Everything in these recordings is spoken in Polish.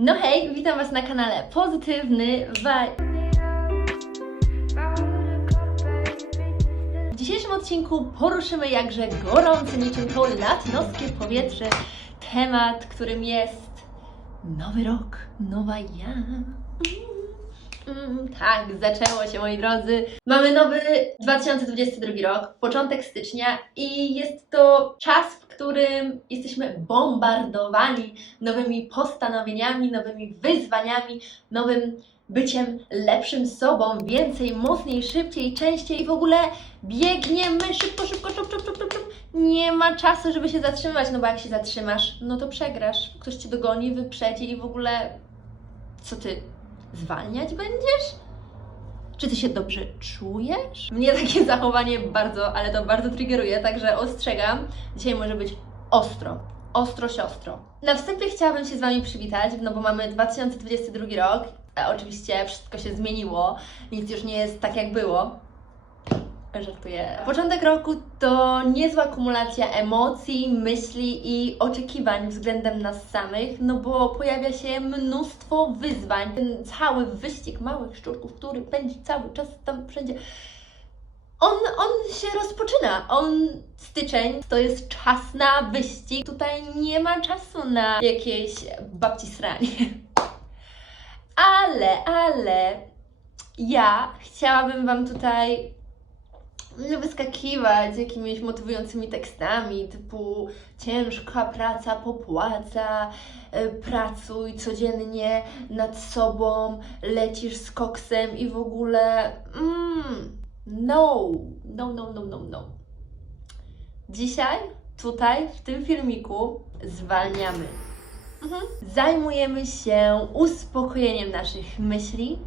No hej, witam Was na kanale Pozytywny Vibe. W dzisiejszym odcinku poruszymy jakże gorący niczym to latnoskie powietrze temat, którym jest nowy rok, nowa ja. Mm, tak, zaczęło się moi drodzy. Mamy nowy 2022 rok, początek stycznia i jest to czas, w którym jesteśmy bombardowani nowymi postanowieniami, nowymi wyzwaniami, nowym byciem lepszym sobą, więcej, mocniej, szybciej, częściej i w ogóle biegniemy szybko, szybko, szybko, szybko, szybko, szybko. Nie ma czasu, żeby się zatrzymać, no bo jak się zatrzymasz, no to przegrasz. Ktoś cię dogoni, wyprzedzi i w ogóle co ty zwalniać będziesz? Czy ty się dobrze czujesz? Mnie takie zachowanie bardzo, ale to bardzo triggeruje, także ostrzegam. Dzisiaj może być ostro. Ostro siostro. Na wstępie chciałabym się z Wami przywitać, no bo mamy 2022 rok. A oczywiście wszystko się zmieniło, nic już nie jest tak jak było. Żartuję. Początek roku to niezła kumulacja emocji, myśli i oczekiwań względem nas samych, no bo pojawia się mnóstwo wyzwań. Ten cały wyścig małych szczurków, który pędzi cały czas tam wszędzie. On, on się rozpoczyna. On, styczeń, to jest czas na wyścig. Tutaj nie ma czasu na jakieś babci sranie. Ale, ale ja chciałabym Wam tutaj wyskakiwać jakimiś motywującymi tekstami typu ciężka praca popłaca, y, pracuj codziennie nad sobą, lecisz z koksem i w ogóle mm, no, no, no, no, no, no. Dzisiaj, tutaj, w tym filmiku zwalniamy. Mhm. Zajmujemy się uspokojeniem naszych myśli,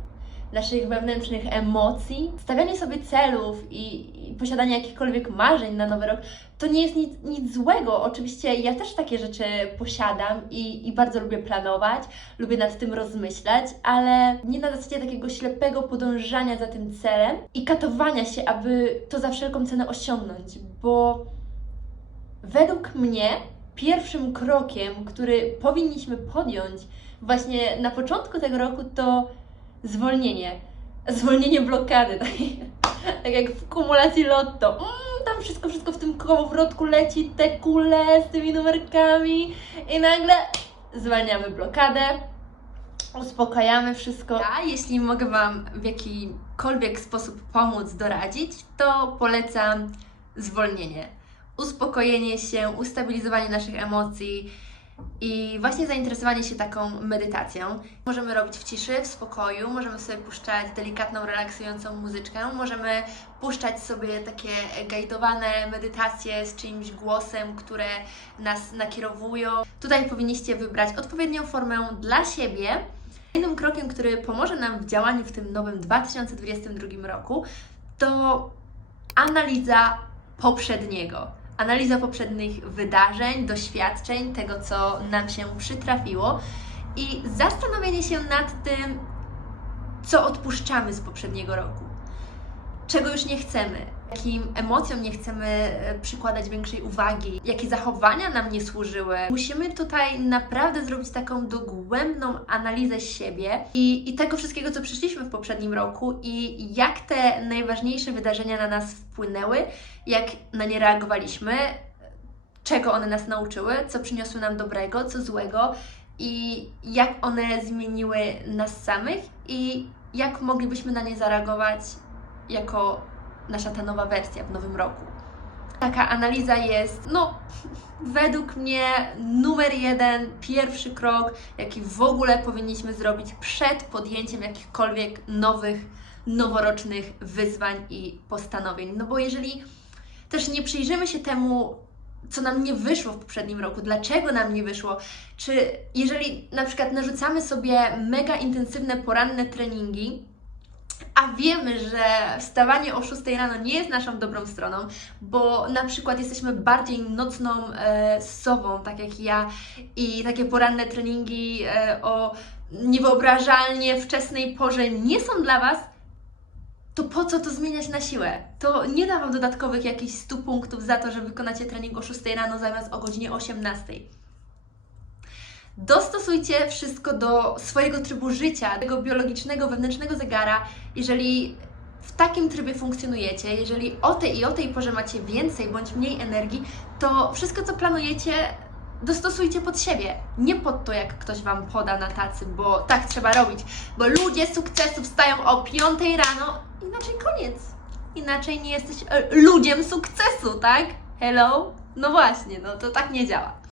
naszych wewnętrznych emocji. Stawianie sobie celów i, i posiadanie jakichkolwiek marzeń na nowy rok to nie jest nic, nic złego. Oczywiście ja też takie rzeczy posiadam i, i bardzo lubię planować, lubię nad tym rozmyślać, ale nie na zasadzie takiego ślepego podążania za tym celem i katowania się, aby to za wszelką cenę osiągnąć, bo według mnie pierwszym krokiem, który powinniśmy podjąć właśnie na początku tego roku, to zwolnienie. Zwolnienie blokady. Tak, tak jak w kumulacji lotto. Mm, tam wszystko, wszystko w tym kołowrotku leci, te kule z tymi numerkami i nagle zwalniamy blokadę. Uspokajamy wszystko. A jeśli mogę Wam w jakikolwiek sposób pomóc, doradzić, to polecam zwolnienie uspokojenie się, ustabilizowanie naszych emocji i właśnie zainteresowanie się taką medytacją. Możemy robić w ciszy, w spokoju, możemy sobie puszczać delikatną, relaksującą muzyczkę, możemy puszczać sobie takie gajdowane medytacje z czyimś głosem, które nas nakierowują. Tutaj powinniście wybrać odpowiednią formę dla siebie. Innym krokiem, który pomoże nam w działaniu w tym nowym 2022 roku, to analiza poprzedniego. Analiza poprzednich wydarzeń, doświadczeń, tego co nam się przytrafiło i zastanowienie się nad tym, co odpuszczamy z poprzedniego roku, czego już nie chcemy, jakim emocjom nie chcemy e, przykładać większej uwagi, jakie zachowania nam nie służyły. Musimy tutaj naprawdę zrobić taką dogłębną analizę siebie i, i tego wszystkiego, co przeszliśmy w poprzednim roku i jak te najważniejsze wydarzenia na nas wpłynęły, jak na nie reagowaliśmy, czego one nas nauczyły, co przyniosły nam dobrego, co złego i jak one zmieniły nas samych i jak moglibyśmy na nie zareagować jako nasza ta nowa wersja w nowym roku. Taka analiza jest, no, według mnie numer jeden, pierwszy krok, jaki w ogóle powinniśmy zrobić przed podjęciem jakichkolwiek nowych, noworocznych wyzwań i postanowień. No bo jeżeli też nie przyjrzymy się temu, co nam nie wyszło w poprzednim roku, dlaczego nam nie wyszło, czy jeżeli na przykład narzucamy sobie mega intensywne poranne treningi, a wiemy, że wstawanie o 6 rano nie jest naszą dobrą stroną, bo na przykład jesteśmy bardziej nocną e, sobą, tak jak ja, i takie poranne treningi e, o niewyobrażalnie wczesnej porze nie są dla Was, to po co to zmieniać na siłę? To nie da Wam dodatkowych jakichś 100 punktów za to, że wykonacie trening o 6 rano zamiast o godzinie 18. Dostosujcie wszystko do swojego trybu życia, tego biologicznego, wewnętrznego zegara. Jeżeli w takim trybie funkcjonujecie, jeżeli o tej i o tej porze macie więcej bądź mniej energii, to wszystko, co planujecie, dostosujcie pod siebie. Nie pod to, jak ktoś Wam poda na tacy, bo tak trzeba robić. Bo ludzie sukcesu wstają o 5 rano, inaczej koniec. Inaczej nie jesteś e, ludziem sukcesu, tak? Hello? No właśnie, no to tak nie działa.